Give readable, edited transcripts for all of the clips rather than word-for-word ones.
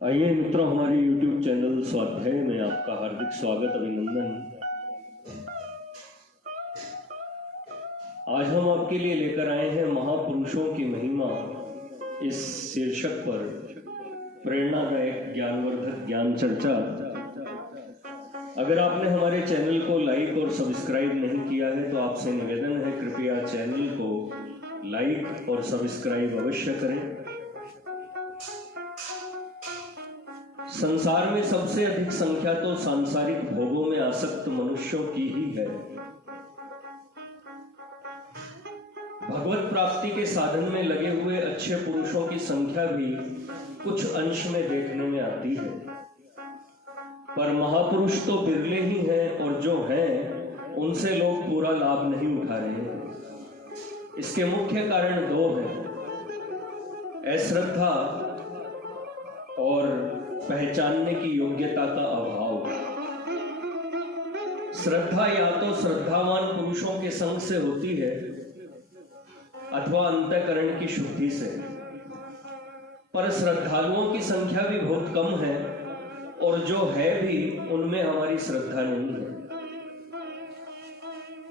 आइए मित्रों, हमारे YouTube चैनल स्वाध्याय में आपका हार्दिक स्वागत अभिनंदन। आज हम आपके लिए लेकर आए हैं महापुरुषों की महिमा इस शीर्षक पर प्रेरणादायक ज्ञानवर्धक ज्ञान चर्चा। अगर आपने हमारे चैनल को लाइक और सब्सक्राइब नहीं किया है तो आपसे निवेदन है, कृपया चैनल को लाइक और सब्सक्राइब अवश्य करें। संसार में सबसे अधिक संख्या तो सांसारिक भोगों में आसक्त मनुष्यों की ही है। भगवत प्राप्ति के साधन में लगे हुए अच्छे पुरुषों की संख्या भी कुछ अंश में देखने में आती है, पर महापुरुष तो बिरले ही हैं और जो हैं उनसे लोग पूरा लाभ नहीं उठा रहे हैं। इसके मुख्य कारण दो हैं: अश्रद्धा और पहचानने की योग्यता का अभाव। श्रद्धा या तो श्रद्धावान पुरुषों के संग से होती है अथवा अंतःकरण की शुद्धि से, पर श्रद्धालुओं की संख्या भी बहुत कम है और जो है भी उनमें हमारी श्रद्धा नहीं है।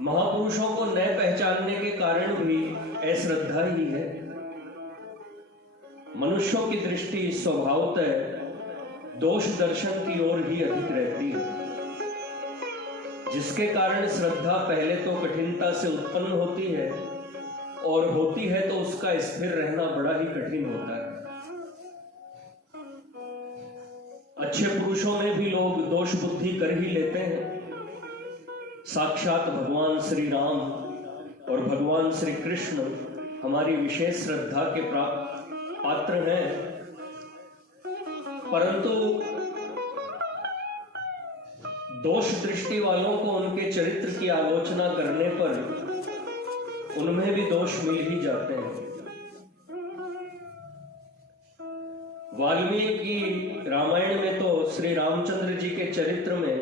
महापुरुषों को न पहचानने के कारण भी अश्रद्धा ही है। मनुष्यों की दृष्टि स्वभावतः दोष दर्शन की ओर ही अधिक रहती है, जिसके कारण श्रद्धा पहले तो कठिनता से उत्पन्न होती है और होती है तो उसका स्थिर रहना बड़ा ही कठिन होता है। अच्छे पुरुषों में भी लोग दोष बुद्धि कर ही लेते हैं। साक्षात भगवान श्री राम और भगवान श्री कृष्ण हमारी विशेष श्रद्धा के पात्र हैं, परंतु दोष दृष्टि वालों को उनके चरित्र की आलोचना करने पर उनमें भी दोष मिल ही जाते हैं। वाल्मीकि रामायण में तो श्री रामचंद्र जी के चरित्र में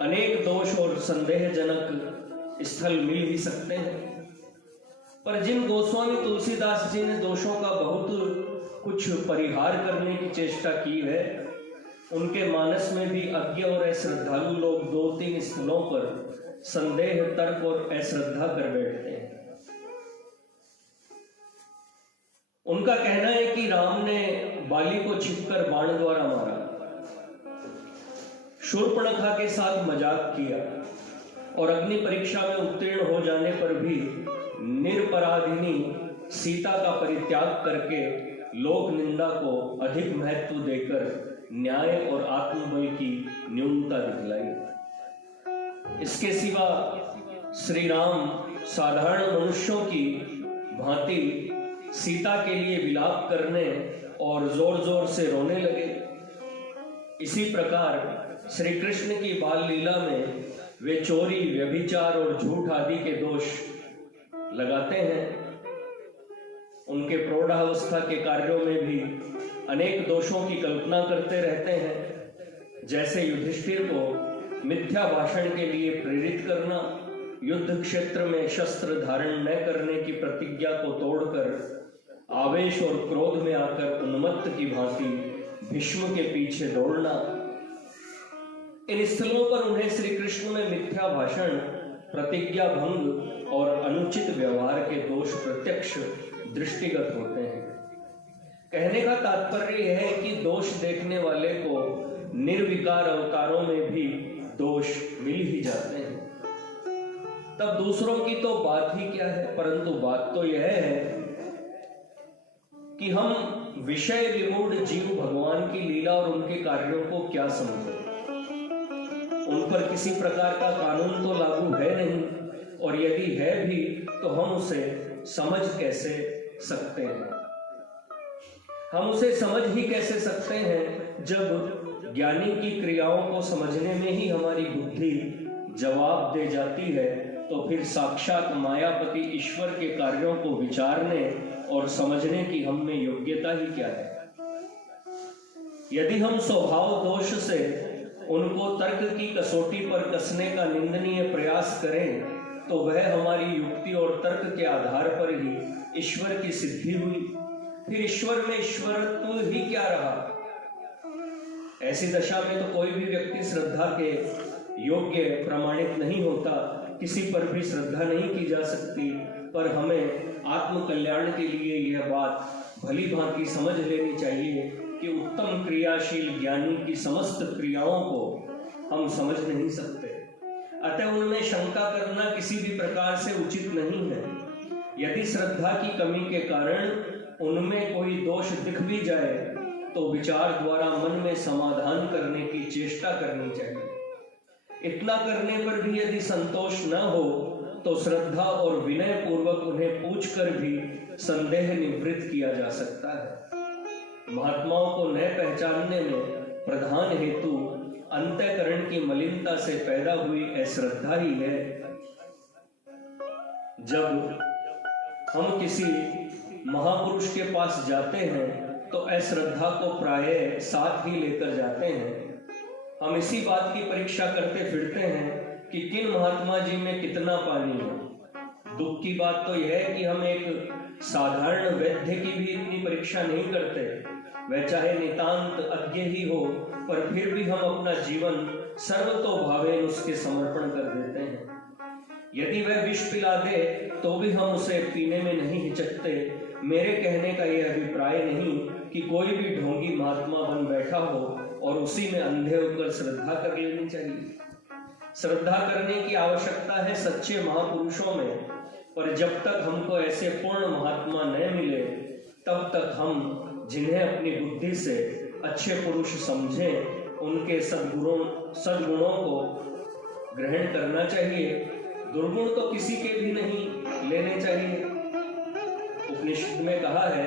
अनेक दोष और संदेहजनक स्थल मिल ही सकते हैं, पर जिन गोस्वामी तुलसीदास जी ने दोषों का बहुत कुछ परिहार करने की चेष्टा की है, उनके मानस में भी अज्ञ और अश्रद्धालु लोग दो तीन स्थलों पर संदेह, तर्क और अश्रद्धा कर बैठते हैं। उनका कहना है कि राम ने बाली को छिपकर बाण द्वारा मारा, शूर्पणखा के साथ मजाक किया और अग्नि परीक्षा में उत्तीर्ण हो जाने पर भी निरपराधिनी सीता का परित्याग करके लोक निंदा को अधिक महत्व देकर न्याय और आत्मबल की न्यूनता दिखलाई। इसके सिवा श्री राम साधारण मनुष्यों की भांति सीता के लिए विलाप करने और जोर जोर से रोने लगे। इसी प्रकार श्री कृष्ण की बाल लीला में वे चोरी, व्यभिचार और झूठ आदि के दोष लगाते हैं। उनके प्रौढ़ावस्था के कार्यों में भी अनेक दोषों की कल्पना करते रहते हैं, जैसे युधिष्ठिर को मिथ्या भाषण के लिए प्रेरित करना, युद्ध क्षेत्र में शस्त्र धारण न करने की प्रतिज्ञा को तोड़कर आवेश और क्रोध में आकर उन्मत्त की भांति भीष्म के पीछे दौड़ना। इन स्थलों पर उन्हें श्री कृष्ण में मिथ्या भाषण, प्रतिज्ञा भंग और अनुचित व्यवहार के दोष प्रत्यक्ष दृष्टिगत होते हैं। कहने का तात्पर्य यह है कि दोष देखने वाले को निर्विकार अवतारों में भी दोष मिल ही जाते हैं। तब दूसरों की तो बात ही क्या है, परंतु बात तो यह है कि हम विषय विमूढ़ जीव भगवान की लीला और उनके कार्यों को क्या समझें। उन पर किसी प्रकार का कानून तो लागू है नहीं, और यदि है भी तो हम उसे समझ कैसे सकते हैं। हम उसे समझ ही कैसे सकते हैं जब ज्ञानी की क्रियाओं को समझने में ही हमारी बुद्धि जवाब दे जाती है, तो फिर साक्षात मायापति ईश्वर के कार्यों को विचारने और समझने की हम में योग्यता ही क्या है। यदि हम स्वभाव दोष से उनको तर्क की कसौटी पर कसने का निंदनीय प्रयास करें, तो वह हमारी युक्ति और तर्क के आधार पर ही ईश्वर की सिद्धि हुई। फिर ईश्वर में ईश्वरत्व ही क्या रहा। ऐसी दशा में तो कोई भी व्यक्ति श्रद्धा के योग्य प्रमाणित नहीं होता, किसी पर भी श्रद्धा नहीं की जा सकती। पर हमें आत्म कल्याण के लिए यह बात भली भांति समझ लेनी चाहिए कि उत्तम क्रियाशील ज्ञानी की समस्त क्रियाओं को हम समझ नहीं सकते, अतः उनमें शंका करना किसी भी प्रकार से उचित नहीं है। यदि श्रद्धा की कमी के कारण उनमें कोई दोष दिख भी जाए तो विचार द्वारा मन में समाधान करने की चेष्टा करनी चाहिए। इतना करने पर भी यदि संतोष न हो तो श्रद्धा और विनय पूर्वक उन्हें पूछकर भी संदेह निवृत्त किया जा सकता है। महात्माओं को न पहचानने में प्रधान हेतु अंतःकरण की मलिनता से पैदा हुई अश्रद्धा ही है। जब हम किसी महापुरुष के पास जाते हैं तो अश्रद्धा को प्रायः साथ ही लेकर जाते हैं। हम इसी बात की परीक्षा करते फिरते हैं कि किन महात्मा जी में कितना पानी है। दुख की बात तो यह है कि हम एक साधारण वैद्य की भी इतनी परीक्षा नहीं करते, वह चाहे नितांत अज्ञ ही हो, पर फिर भी हम अपना जीवन सर्वतोभावेन उसके समर्पण कर देते हैं। यदि वह विष पिला दे तो भी हम उसे पीने में नहीं हिचकते। मेरे कहने का यह अभिप्राय नहीं कि कोई भी ढोंगी महात्मा बन बैठा हो और उसी में अंधे होकर श्रद्धा कर लेनी चाहिए। श्रद्धा करने की आवश्यकता है सच्चे महापुरुषों में, पर जब तक हमको ऐसे पूर्ण महात्मा न मिले तब तक हम जिन्हें अपनी बुद्धि से अच्छे पुरुष समझें उनके सद्गुणों को ग्रहण करना चाहिए। दुर्गुण तो किसी के भी नहीं लेने चाहिए। उपनिषद में कहा है,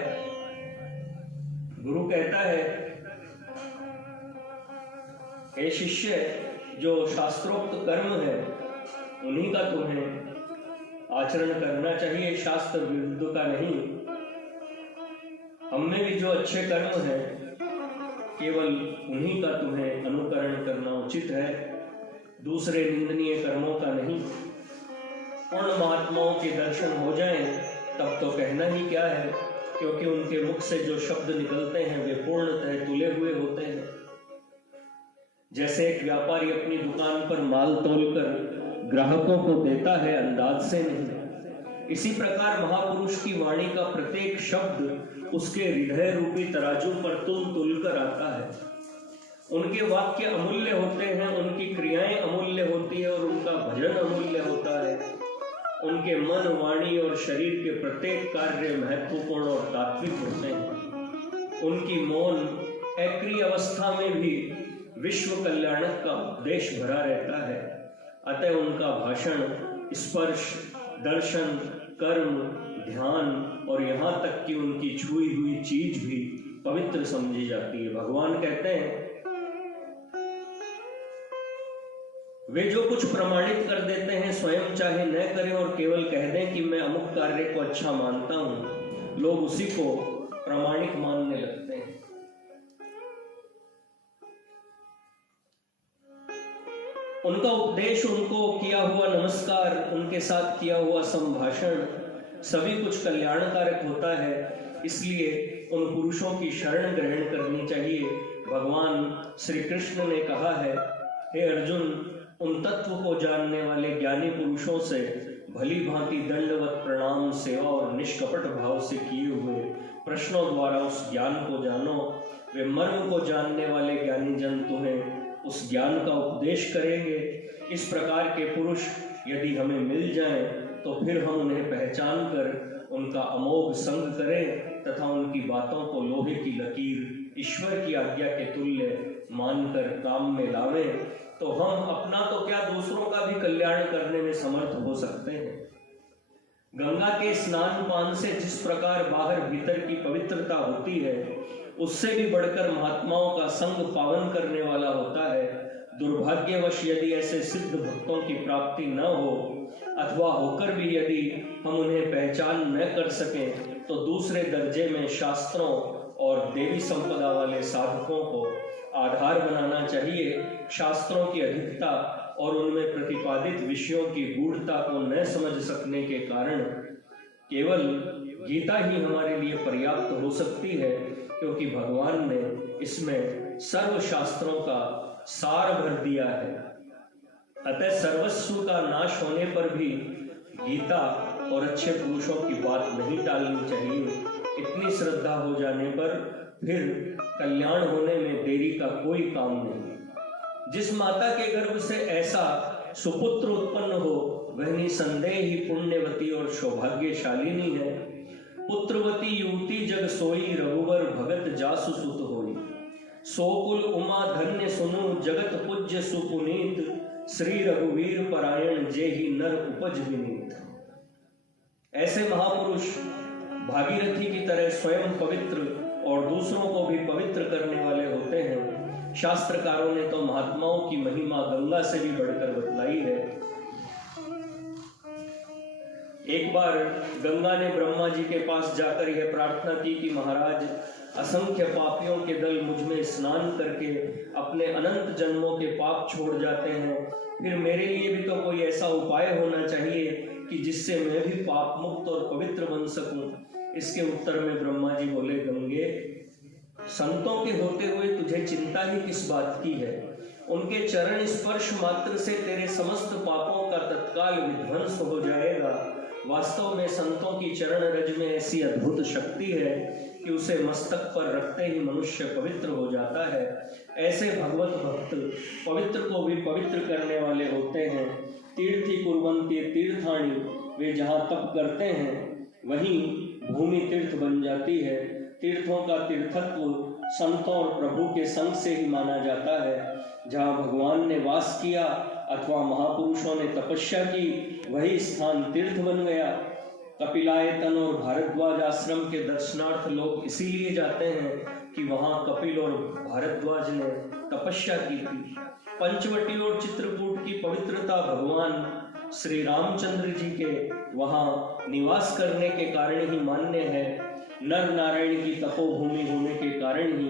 गुरु कहता है, हे शिष्य, जो शास्त्रोक्त कर्म है उन्हीं का तुम्हें आचरण करना चाहिए, शास्त्र विरुद्ध का नहीं। हम में भी जो अच्छे कर्म हैं केवल उन्हीं का तुम्हें अनुकरण करना उचित है, दूसरे निंदनीय कर्मों का नहीं। पूर्ण महात्माओं के दर्शन हो जाएं तब तो कहना ही क्या है, क्योंकि उनके मुख से जो शब्द निकलते हैं वे पूर्णतः तुले हुए होते हैं। जैसे एक व्यापारी अपनी दुकान पर माल तोलकर ग्राहकों को देता है, अंदाज से नहीं, इसी प्रकार महापुरुष की वाणी का प्रत्येक शब्द उसके हृदय रूपी तराजू पर तुल कर आता है। उनके वाक्य अमूल्य होते हैं, उनकी क्रियाएं अमूल्य होती है और उनका भजन अमूल्य होता है। उनके मन, वाणी और शरीर के प्रत्येक कार्य महत्वपूर्ण और तात्विक होते हैं। उनकी मौन अक्रिय अवस्था में भी विश्व कल्याणक का उपदेश भरा रहता है। अतः उनका भाषण, स्पर्श, दर्शन, कर्म, ध्यान और यहाँ तक कि उनकी छुई हुई चीज भी पवित्र समझी जाती है। भगवान कहते हैं, वे जो कुछ प्रमाणित कर देते हैं स्वयं चाहे न करें और केवल कह दें कि मैं अमुक कार्य को अच्छा मानता हूं, लोग उसी को प्रामाणिक मानने लगते हैं। उनका उपदेश, उनको किया हुआ नमस्कार, उनके साथ किया हुआ संभाषण सभी कुछ कल्याणकारक होता है। इसलिए उन पुरुषों की शरण ग्रहण करनी चाहिए। भगवान श्री कृष्ण ने कहा है, हे अर्जुन, उन तत्व को जानने वाले ज्ञानी पुरुषों से भली भांति दंडवत प्रणाम, सेवा और निष्कपट भाव से किए हुए प्रश्नों द्वारा उस ज्ञान को जानो। वे मर्म को जानने वाले ज्ञानी जन तुम्हें उस ज्ञान का उपदेश करेंगे। इस प्रकार के पुरुष यदि हमें मिल जाएं तो फिर हम उन्हें पहचान कर उनका अमोघ संग करें तथा उनकी बातों को लोहे की लकीर, ईश्वर की आज्ञा के तुल्य मानकर काम में लावें, तो हम अपना तो क्या दूसरों का भी कल्याण करने में समर्थ हो सकते हैं। गंगा के स्नान पान से जिस प्रकार बाहर भीतर की पवित्रता होती है, उससे भी बढ़कर महात्माओं का संग पावन करने वाला होता है। दुर्भाग्यवश यदि ऐसे सिद्ध भक्तों की प्राप्ति न हो अथवा होकर भी यदि हम उन्हें पहचान न कर सकें तो दूसरे दर्जे में शास्त्रों और देवी संपदा वाले साधकों को आधार बनाना चाहिए। शास्त्रों की अधिकता और उनमें प्रतिपादित विषयों की गूढ़ता को न समझ सकने के कारण केवल गीता ही हमारे लिए पर्याप्त हो सकती है, क्योंकि भगवान ने इसमें सर्व शास्त्रों का सार भर दिया है। अतः सर्वस्व का नाश होने पर भी गीता और अच्छे पुरुषों की बात नहीं टालनी चाहिए। इतनी श्रद्धा हो जाने पर फिर कल्याण होने में देरी का कोई काम नहीं। जिस माता के गर्भ से ऐसा सुपुत्र उत्पन्न हो वह निसंदेह ही पुण्यवती और सौभाग्यशालिनी है। पुत्रवती युवती जग सोई, रघुवर भगत जासु सुत होई। सोकुल उमा धन्य सुनु, जगत पूज्य सुपुनीत। श्री रघुवीर परायण, जे ही नर उपज विनीत। ऐसे महापुरुष भागीरथी की तरह स्वयं पवित्र और दूसरों को भी पवित्र करने वाले होते हैं। शास्त्रकारों ने तो महात्माओं की महिमा गंगा से भी बढ़कर बतलाई है। एक बार गंगा ने ब्रह्मा जी के पास जाकर यह प्रार्थना की कि महाराज, असंख्य पापियों के दल मुझ में स्नान करके अपने अनंत जन्मों के पाप छोड़ जाते हैं, फिर मेरे लिए भी तो कोई ऐसा उपाय होना चाहिए कि जिससे मैं भी पाप मुक्त और पवित्र बन सकूं। इसके उत्तर में ब्रह्मा जी बोले, गंगे, संतों के होते हुए तुझे चिंता ही किस बात की है। उनके चरण स्पर्श मात्र से तेरे समस्त पापों का तत्काल विध्वंस हो जाएगा। वास्तव में संतों की चरण रज में ऐसी अद्भुत शक्ति है कि उसे मस्तक पर रखते ही मनुष्य पवित्र हो जाता है। ऐसे भगवत भक्त पवित्र को भी पवित्र करने वाले होते हैं। तीर्थी कुर्वन्ति तीर्थाणि, वे जहाँ तप करते हैं वहीं भूमि तीर्थ बन जाती है। तीर्थों का तीर्थत्व संतों और प्रभु के संग से ही माना जाता है। जहाँ भगवान ने वास किया अथवा महापुरुषों ने तपस्या की, वही स्थान तीर्थ बन गया। कपिलायतन और भारद्वाज आश्रम के दर्शनार्थ लोग इसीलिए जाते हैं कि वहाँ कपिल और भारद्वाज ने तपस्या की थी। पंचवटी और चित्रकूट की पवित्रता भगवान श्री रामचंद्र जी के वहाँ निवास करने के कारण ही मान्य है। नर नारायण की तपोभूमि होने के कारण ही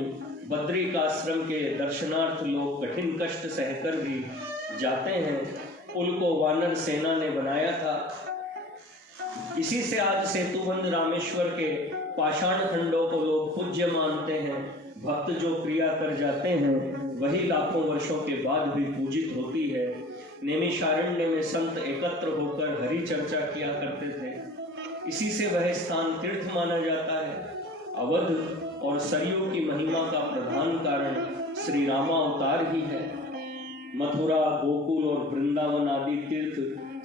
बद्रिकाश्रम के दर्शनार्थ लोग कठिन कष्ट सहकर भी जाते हैं। पुल को वानर सेना ने बनाया था। इसी से आज सेतुबंध रामेश्वर के पाषाण खंडों को लोग पूज्य मानते हैं। भक्त जो क्रिया कर जाते हैं वही लाखों वर्षों के बाद भी पूजित होती है। नैमिषारण्य में संत एकत्र होकर हरि चर्चा किया करते थे, इसी से वह स्थान तीर्थ माना जाता है। अवध और सरयू की महिमा का प्रधान कारण श्री रामावतार ही है। मथुरा, गोकुल और वृंदावन आदि तीर्थ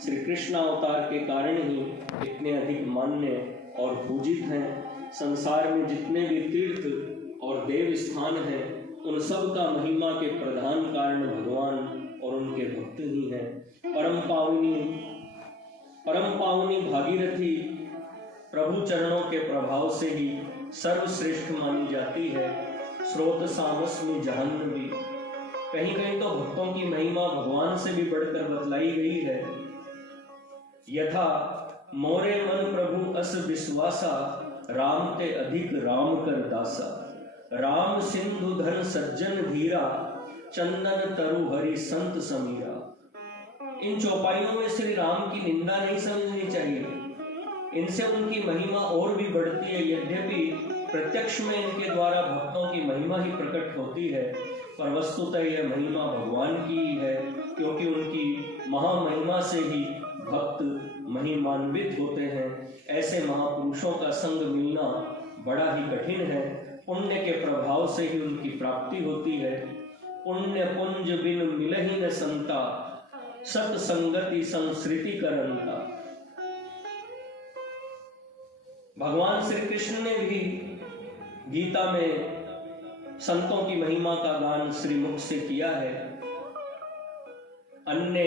श्री कृष्ण अवतार के कारण ही इतने अधिक मान्य और पूजित हैं। संसार में जितने भी तीर्थ और देव स्थान हैं, उन सब का महिमा के प्रधान कारण भगवान और उनके भक्त ही हैं। परम पावनी भागीरथी प्रभु चरणों के प्रभाव से ही सर्वश्रेष्ठ मानी जाती है। स्रोत सामस्मी जहन्नवी, कहीं कहीं तो भक्तों की महिमा भगवान से भी बढ़कर बतलाई गई है। यथा मोरे मन प्रभु अस विश्वासा, राम ते अधिक राम कर दासा। राम सिंधु धन सज्जन धीरा, चंदन तरु हरि संत समीरा। इन चौपाइयों में श्री राम की निंदा नहीं समझनी चाहिए, इनसे उनकी महिमा और भी बढ़ती है। यद्यपि प्रत्यक्ष में इनके द्वारा भक्तों की महिमा ही प्रकट होती है, पर वस्तुतः यह महिमा भगवान की ही है, क्योंकि उनकी महामहिमा से ही भक्त महिमान्वित होते हैं। ऐसे महापुरुषों का संग मिलना बड़ा ही कठिन है। पुण्य के प्रभाव से ही उनकी प्राप्ति होती है। पुण्य पुंज बिन मिलहि न संता, सत संगति संस्कृति करंता। भगवान श्री कृष्ण ने भी गीता में संतों की महिमा का गान श्रीमुख से किया है। अन्य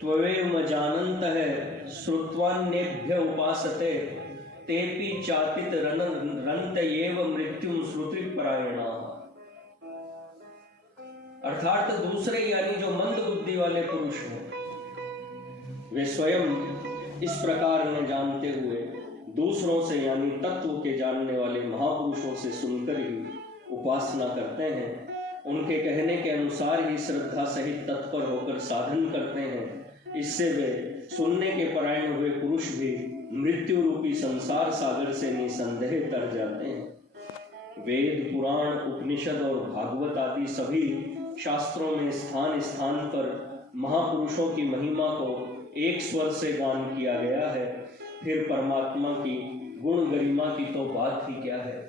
त्वमेव जानन्त है, श्रुत्वान्येभ्य उपासते, तेपि चातित रन्त एव मृत्युम श्रुति परायणा। अर्थात दूसरे यानी जो मंद बुद्धि वाले पुरुष हैं, वे स्वयं इस प्रकार न जानते हुए दूसरों से यानी तत्व के जानने वाले महापुरुषों से सुनकर ही उपासना करते हैं। उनके कहने के अनुसार ही श्रद्धा सहित तत्पर होकर साधन करते हैं। इससे वे सुनने के परायण हुए पुरुष भी मृत्यु रूपी संसार सागर से निसंदेह तर जाते हैं। वेद, पुराण, उपनिषद और भागवत आदि सभी शास्त्रों में स्थान स्थान पर महापुरुषों की महिमा को एक स्वर से गान किया गया है। फिर परमात्मा की गुण गरिमा की तो बात ही क्या है।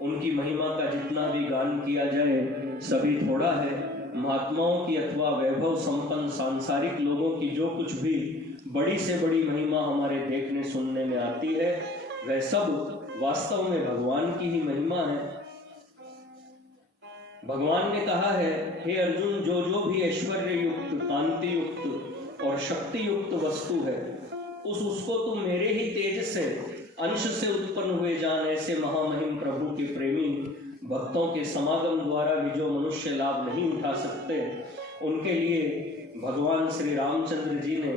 उनकी महिमा का जितना भी गान किया जाए सभी थोड़ा है। महात्माओं की अथवा वैभव संपन्न सांसारिक लोगों की जो कुछ भी बड़ी से बड़ी महिमा हमारे देखने सुनने में आती है वह सब वास्तव में भगवान की ही महिमा है। भगवान ने कहा है, हे अर्जुन, जो जो भी ऐश्वर्य युक्त, कांति युक्त और शक्ति युक्त वस्तु है उसको तुम मेरे ही तेज से अंश से उत्पन्न हुए जान ऐसे महामहिम प्रभु के प्रेमी भक्तों के समागम द्वारा भी जो मनुष्य लाभ नहीं उठा सकते, उनके लिए भगवान श्री रामचंद्र जी ने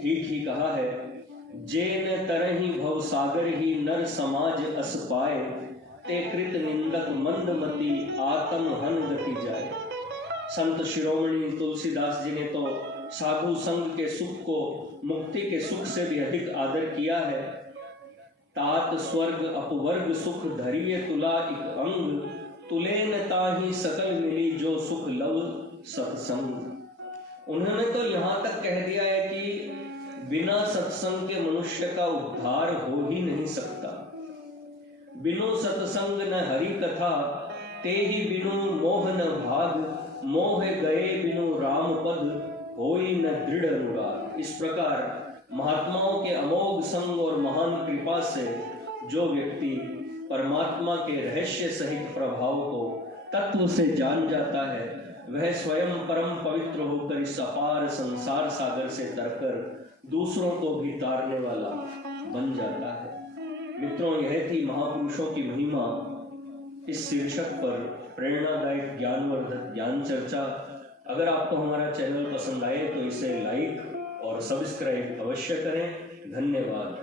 ठीक ही कहा है, जेन तरहि भव सागर ही नर समाज अस पाए, ते कृत निंदक मंदमती आत्म हन गति जाए। संत शिरोमणि तुलसीदास जी ने तो साधु संघ के सुख को मुक्ति के सुख से भी अधिक आदर किया है। तात स्वर्ग अपवर्ग सुख धरिये तुला इक अंग, तुलेन ताहि सकल मिली जो सुख लव सत्संग। उन्होंने तो यहाँ तक कह दिया है कि बिना सत्संग के मनुष्य का उद्धार हो ही नहीं सकता। बिनु सत्संग न हरि कथा, ते ही बिनु मोह न भाग, मोह गए बिनु राम पद, होई न दृढ़ अनुराग। इस प्रकार महात्माओं के अमोघ संग और महान कृपा से जो व्यक्ति परमात्मा के रहस्य सहित प्रभाव को तत्व से जान जाता है वह स्वयं परम पवित्र होकर इस अपार संसार सागर से तरकर दूसरों को भी तारने वाला बन जाता है। मित्रों, यह थी महापुरुषों की महिमा इस शीर्षक पर प्रेरणादायक ज्ञानवर्धक ज्ञान चर्चा। अगर आपको हमारा चैनल पसंद आए तो इसे लाइक और सब्सक्राइब अवश्य करें। धन्यवाद।